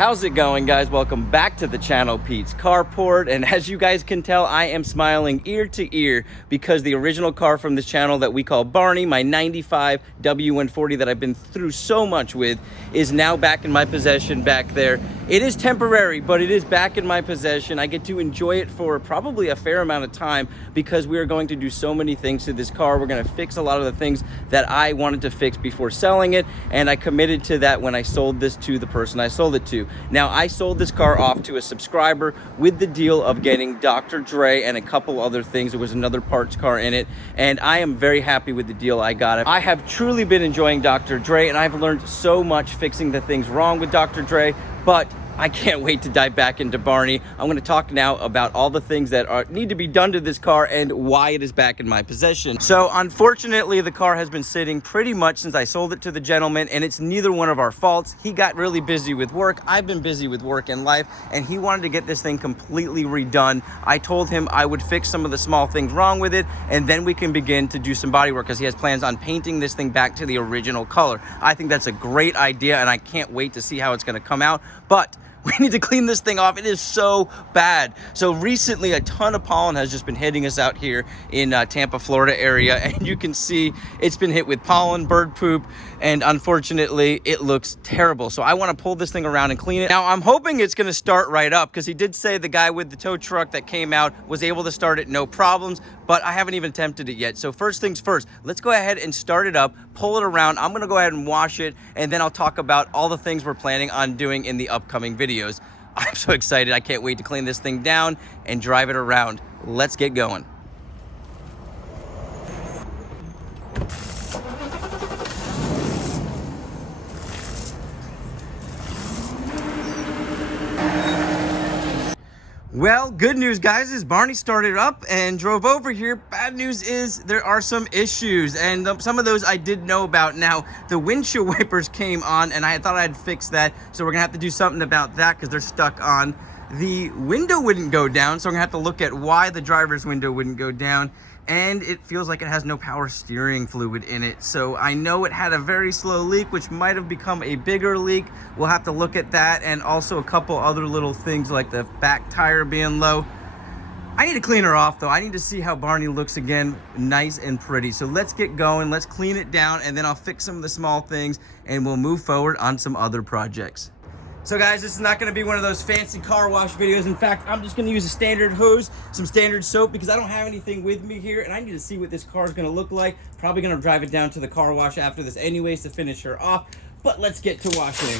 How's it going, guys? Welcome back to the channel, Pete's Carport. And as you guys can tell, I am smiling ear to ear because the original car from this channel that we call Barney, my 95 W140 that I've been through so much with, is now back in my possession back there. It is temporary, but it is back in my possession. I get to enjoy it for probably a fair amount of time because we are going to do so many things to this car. We're going to fix a lot of the things that I wanted to fix before selling it, and I committed to that when I sold this to the person I sold it to. Now, I sold this car off to a subscriber with the deal of getting Dr. Dre and a couple other things. There was another parts car in it, and I am very happy with the deal I got. I have truly been enjoying Dr. Dre, and I've learned so much fixing the things wrong with Dr. Dre, but I can't wait to dive back into Barney. I'm going to talk now about all the things that need to be done to this car and why it is back in my possession. So unfortunately, the car has been sitting pretty much since I sold it to the gentleman, and it's neither one of our faults. He got really busy with work. I've been busy with work and life, and he wanted to get this thing completely redone. I told him I would fix some of the small things wrong with it, and then we can begin to do some body work because he has plans on painting this thing back to the original color. I think that's a great idea, and I can't wait to see how it's going to come out. But we need to clean this thing off. It is so bad. So recently, a ton of pollen has just been hitting us out here in Tampa, Florida area. And you can see it's been hit with pollen, bird poop, and unfortunately, it looks terrible. So I want to pull this thing around and clean it. Now, I'm hoping it's going to start right up because he did say the guy with the tow truck that came out was able to start it no problems, but I haven't even attempted it yet. So first things first, let's go ahead and start it up, pull it around. I'm going to go ahead and wash it, and then I'll talk about all the things we're planning on doing in the upcoming videos. I'm so excited. I can't wait to clean this thing down and drive it around. Let's get going. Well, good news, guys, is Barney started up and drove over here. Bad news is there are some issues, and some of those I did know about. Now, the windshield wipers came on, and I thought I'd fix that, so we're gonna have to do something about that because they're stuck on. The window wouldn't go down, so I'm gonna have to look at why the driver's window wouldn't go down, and it feels like it has no power steering fluid in it. So I know it had a very slow leak, which might have become a bigger leak. We'll have to look at that, and also a couple other little things like the back tire being low. I need to clean her off, though. I need to see how Barney looks again, nice and pretty. So let's get going, let's clean it down, and then I'll fix some of the small things, and we'll move forward on some other projects. So guys, this is not going to be one of those fancy car wash videos. In fact, I'm just going to use a standard hose, some standard soap, because I don't have anything with me here, and I need to see what this car is going to look like. Probably going to drive it down to the car wash after this anyways to finish her off, but let's get to washing.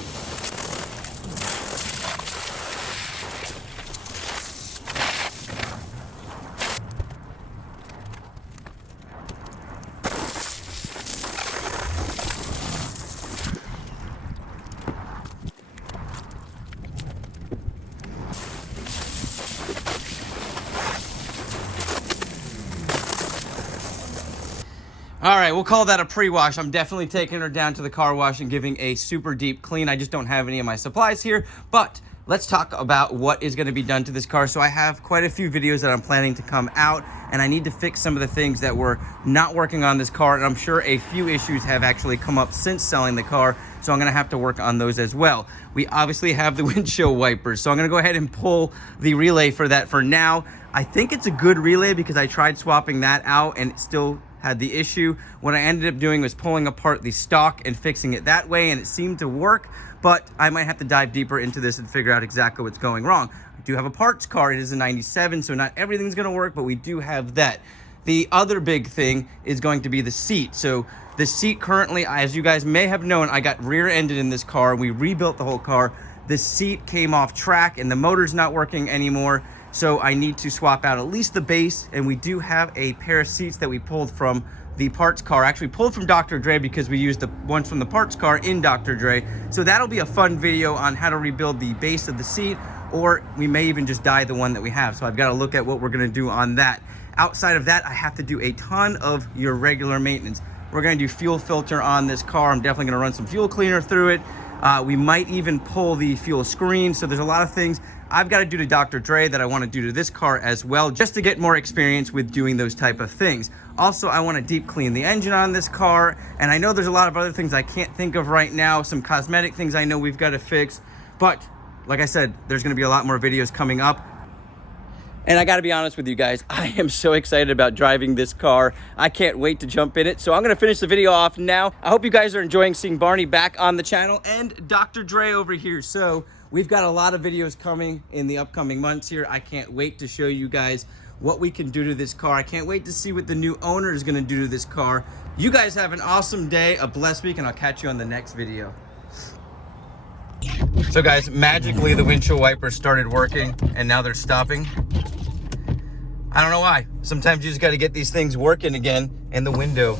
All right, we'll call that a pre-wash. I'm definitely taking her down to the car wash and giving a super deep clean. I just don't have any of my supplies here, but let's talk about what is going to be done to this car. So I have quite a few videos that I'm planning to come out, and I need to fix some of the things that were not working on this car, and I'm sure a few issues have actually come up since selling the car, so I'm going to have to work on those as well. We obviously have the windshield wipers, so I'm going to go ahead and pull the relay for that for now. I think it's a good relay because I tried swapping that out and it still had the issue. What I ended up doing was pulling apart the stock and fixing it that way, and it seemed to work, but I might have to dive deeper into this and figure out exactly what's going wrong. I do have a parts car. It is a 97, so not everything's gonna work, but we do have that. The other big thing is going to be the seat. So the seat currently, as you guys may have known, I got rear-ended in this car. We rebuilt the whole car. The seat came off track and the motor's not working anymore. So I need to swap out at least the base, and we do have a pair of seats that we pulled from the parts car. Actually pulled from Dr. Dre because we used the ones from the parts car in Dr. Dre. So that'll be a fun video on how to rebuild the base of the seat, or we may even just dye the one that we have. So I've got to look at what we're gonna do on that. Outside of that, I have to do a ton of your regular maintenance. We're gonna do fuel filter on this car. I'm definitely gonna run some fuel cleaner through it. We might even pull the fuel screen. So there's a lot of things I've got to do to Dr. Dre that I want to do to this car as well, just to get more experience with doing those type of things. Also, I want to deep clean the engine on this car, and I know there's a lot of other things I can't think of right now, some cosmetic things I know we've got to fix, but like I said, there's gonna be a lot more videos coming up. And I gotta be honest with you guys, I am so excited about driving this car. I can't wait to jump in it. So I'm gonna finish the video off now. I hope you guys are enjoying seeing Barney back on the channel and Dr. Dre over here. So we've got a lot of videos coming in the upcoming months here. I can't wait to show you guys what we can do to this car. I can't wait to see what the new owner is gonna do to this car. You guys have an awesome day, a blessed week, and I'll catch you on the next video. So guys, magically the windshield wipers started working and now they're stopping. I don't know why. Sometimes you just got to get these things working again and the window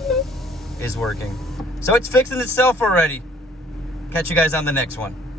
is working. So it's fixing itself already. Catch you guys on the next one.